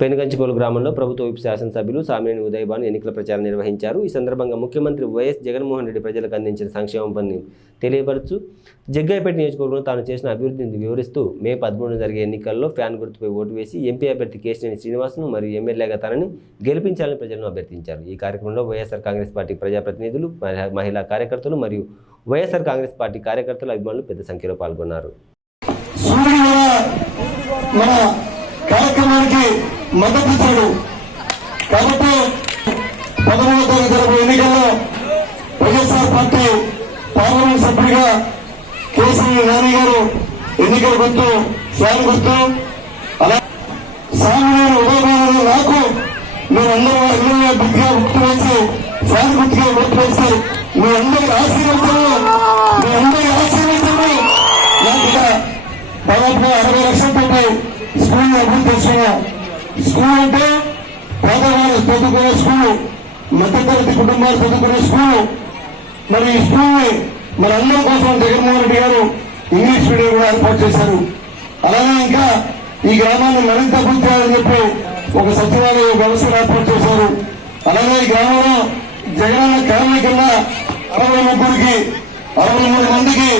పెనుగంచిపోలు గ్రామంలో ప్రభుత్వ విప్ శాసనసభ్యులు సామినేని ఉదయభాను ఎన్నికల ప్రచారం నిర్వహించారు. ఈ సందర్భంగా ముఖ్యమంత్రి వైఎస్ జగన్మోహన్ రెడ్డి ప్రజలకు అందించిన సంక్షేమ పనిని తెలియపరుచు జగ్గయ్యపేట నియోజకవర్గంలో తాను చేసిన అభివృద్ధిని వివరిస్తూ మే 13 జరిగే ఎన్నికల్లో ఫ్యాన్ గుర్తుపై ఓటు వేసి ఎంపీ అభ్యర్థి కేశినేని శ్రీనివాస్ను మరియు ఎమ్మెల్యేగా తనని గెలిపించాలని ప్రజలను అభ్యర్థించారు. ఈ కార్యక్రమంలో వైఎస్ఆర్ కాంగ్రెస్ పార్టీ ప్రజాప్రతినిధులు, మహిళా కార్యకర్తలు మరియు వైఎస్ఆర్ కాంగ్రెస్ పార్టీ కార్యకర్తలు, అభిమానులు పెద్ద సంఖ్యలో పాల్గొన్నారు. కార్యక్రమానికి మద్దతు ఇచ్చాడు. కాబట్టి 13వ తారీఖు జరగబోయే ఎన్నికల్లో వైఎస్ఆర్ పార్టీ పార్లమెంట్ సభ్యుడిగా కేసీఆర్ నాని గారు ఎన్నికల గుర్తు ఫ్యాన్ గుర్తు, అలా సామాన్యులు ఉదయభాను నాకు మీరందరూ ఎమ్మెల్యే గుర్తుగా గుర్తు వేసి ఫ్యాన్ గుర్తుగా గుర్తు వేసి మీ అందరి ఆశీర్వదించండి. నాకు దాదాపుగా 60 లక్షల రూపాయలు స్కూల్ అభివృద్ధి చేస్తున్నా. స్కూల్ అంటే పేదవాళ్ళు చదువుకునే స్కూల్, మధ్యతరగతి కుటుంబాలు చదువుకునే స్కూల్. మరి ఈ స్కూల్ని మన అందరి కోసం జగన్మోహన్ రెడ్డి గారు ఇంగ్లీష్ మీడియం కూడా ఏర్పాటు చేశారు. అలాగే ఇంకా ఈ గ్రామాన్ని మరింత అభివృద్ధి చేయాలని చెప్పి ఒక సచివాలయ వ్యవస్థను ఏర్పాటు చేశారు. అలాగే ఈ గ్రామంలో జగనన్న కాలనీ కింద 63 మందికి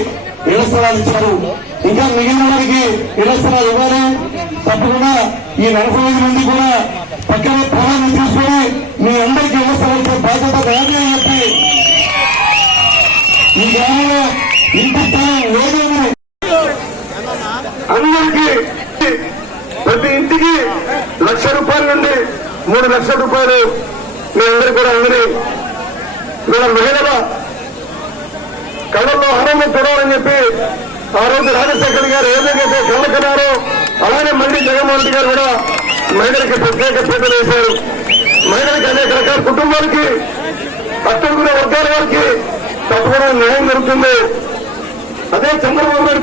ఇళ్ల స్థలాలు ఇచ్చారు. ఇంకా మిగిలిన వారికి ఇళ్ల స్థలాలు ఇవ్వాలి. తప్పకుండా ఈ 45 మంది కూడా పక్కన పొలాన్ని తీసుకొని మీ అందరికీ ఇళ్ల స్థలాలతో బాధ్యత రాదు అని చెప్పి ఈ గ్రామంలో ఇంటి స్థలం లేదు అని అందరికీ ప్రతి ఇంటికి ₹1,00,000 నుండి ₹3,00,000 మీ అందరికీ కూడా అందని మన మహిళల కళ్ళల్లో ఆనందం చూడాలని చెప్పి ఆ రోజు రాజశేఖర్ గారు ఏదైతే కళ్ళకన్నారో అలానే మళ్ళీ జగన్మోహన్ రెడ్డి గారు కూడా మహిళలకి ప్రత్యేక పూజలు వేశారు. మహిళలకి అనేక రకాల కుటుంబాలకి అట్టడుగునే వర్గాల వారికి తప్పకుండా న్యాయం జరుగుతుంది. అదే చంద్రబాబు గారి